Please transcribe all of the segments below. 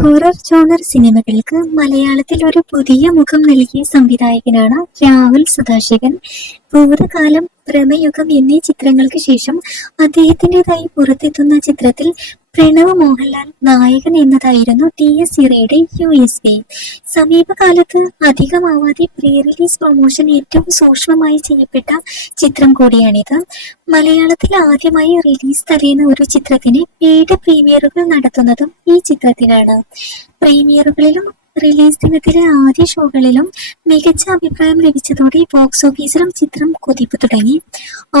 Horror genre സിനിമകൾക്ക് മലയാളത്തിൽ ഒരു പുതിയ മുഖം നൽകിയ സംവിധായകനാണ് രാഹുൽ സദാശിവൻ. ഭൂതകാലം, ഭ്രമയുഗം എന്നീ ചിത്രങ്ങൾക്ക് ശേഷം അദ്ദേഹത്തിൻ്റെതായി പുറത്തെത്തുന്ന ചിത്രത്തിൽ പ്രണവ് മോഹൻലാൽ നായകൻ എന്നതായിരുന്നു ടി.എസ്. ഇറയുടെ USP. സമീപകാലത്ത് അധികമാവാതെ പ്രീ റിലീസ് പ്രൊമോഷൻ ഏറ്റവും സൂക്ഷ്മമായി ചെയ്യപ്പെട്ട ചിത്രം കൂടിയാണിത്. മലയാളത്തിൽ ആദ്യമായി റിലീസ് തടയുന്ന ഒരു ചിത്രത്തിന് പെയ്ഡ് പ്രീമിയറുകൾ നടത്തുന്നതും ഈ ചിത്രത്തിനാണ്. പ്രീമിയറുകളിലും റിലീസ് ദിനത്തിലെ ആദ്യ ഷോകളിലും മികച്ച അഭിപ്രായം ലഭിച്ചതോടെ ബോക്സ് ഓഫീസിലും ചിത്രം കുതിപ്പ് തുടങ്ങി.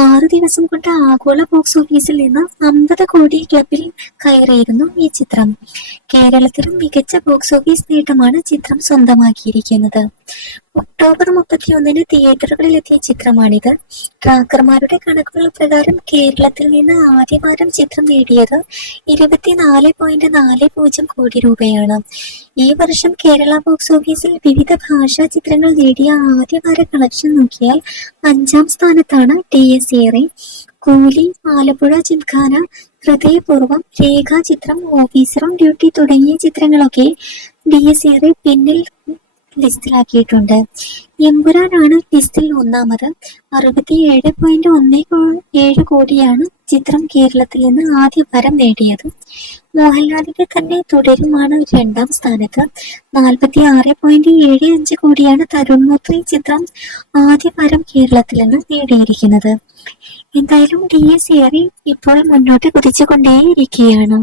6 ദിവസം കൊണ്ട് ആഗോള ബോക്സ് ഓഫീസിൽ നിന്ന് 50 കോടി ക്ലബിൽ കയറിയിരുന്നു ഈ ചിത്രം. കേരളത്തിലും മികച്ച ബോക്സ് ഓഫീസ് നേട്ടമാണ് ചിത്രം സ്വന്തമാക്കിയിരിക്കുന്നത്. ഒക്ടോബർ 31 തിയേറ്ററുകളിലെത്തിയ ചിത്രമാണിത്. ട്രാക്കർമാരുടെ കണക്കുകൾ പ്രകാരം കേരളത്തിൽ നിന്ന് ആദ്യവാരം ചിത്രം നേടിയത് 24.40 കോടി രൂപയാണ്. ഈ വർഷം കേരള ബോക്സ് ഓഫീസിൽ വിവിധ ഭാഷാ ചിത്രങ്ങൾ നേടിയ ആദ്യവാര കളക്ഷൻ നോക്കിയാൽ 5ാം സ്ഥാനത്താണ് ടി.എസ്. ഇറെ. കൂലി, ആലപ്പുഴ ജിംഖാന, ഹൃദയപൂർവ്വം, രേഖാചിത്രം, ഓഫീസറും ഡ്യൂട്ടി തുടങ്ങിയ ചിത്രങ്ങളൊക്കെ ടി.എസ്. ഇറെ പിന്നിൽ ലിസ്റ്റിലാക്കിയിട്ടുണ്ട്. എമ്പുരാനാണ് ലിസ്റ്റിൽ 1ാമത്. 67.17 കോടിയാണ് ചിത്രം കേരളത്തിൽ നിന്ന് ആദ്യവാരം നേടിയത്. മോഹൻലാലിന്റെ തന്നെ തുടരുമാണ് 2ാം സ്ഥാനത്ത്. 46.75 കോടിയാണ് തരുൺ മൂർത്തി ചിത്രം ആദ്യവാരം കേരളത്തിൽ നിന്ന് നേടിയിരിക്കുന്നത്. എന്തായാലും ടി.എസ്. ഇറെ ഇപ്പോൾ മുന്നോട്ട് കുതിച്ചുകൊണ്ടേയിരിക്കുകയാണ്.